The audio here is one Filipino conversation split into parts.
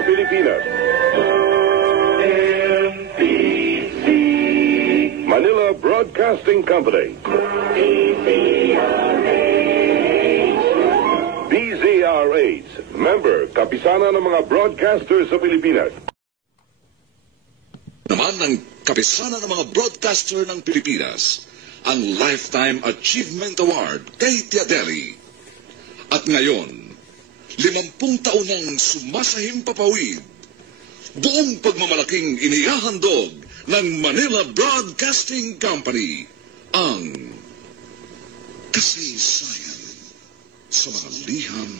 sa Pilipinas. MBC Manila Broadcasting Company. DZRH, member, kapisanan ng mga broadcasters sa Pilipinas. Naman ng kapisanan ng mga broadcaster ng Pilipinas, ang Lifetime Achievement Award kay Tiadeli. At ngayon, 50 taon nang sumasahim papawid, buong pagmamalaking inihahandog ng Manila Broadcasting Company ang kasaysayan sa mga liham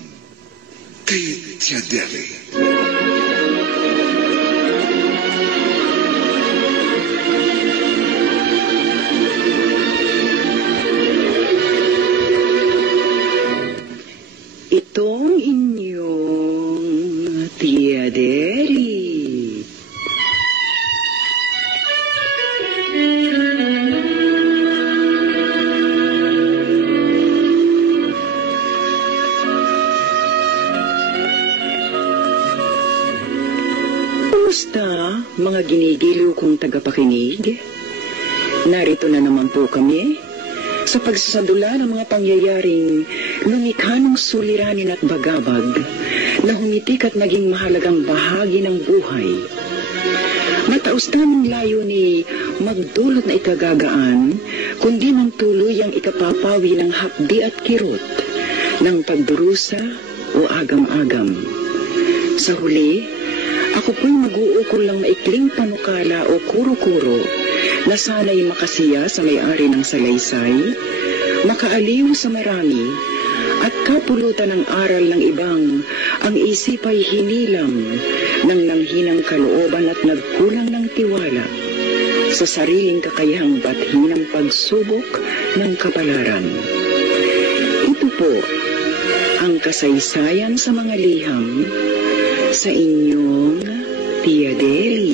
kay Tiadeli. Itong inyong Tiadeli. Kumusta, mga ginigiliw kong tagapakinig? Narito na naman po kami sa pagsasadula ng mga pangyayaring lumikha ng suliranin at bagabag na humitik at naging mahalagang bahagi ng buhay. Mataos naming layo ni magdulot na ikagagaan, kundi man tuloy ang ikapapawi ng hapdi at kirot ng pagdurusa o agam-agam. Sa huli, ako po'y mag-uukol lang maikling panukala o kuro-kuro na sana'y makasiya sa may-ari ng salaysay, makaaliw sa marami, at kapulutan ng aral ng ibang ang isip ay hinilang ng nanghinang kalooban at nagkulang ng tiwala sa sariling kakayahang bathin ng pagsubok ng kapalaran. Ito po ang kasaysayan sa mga liham sa inyong Tiadeli.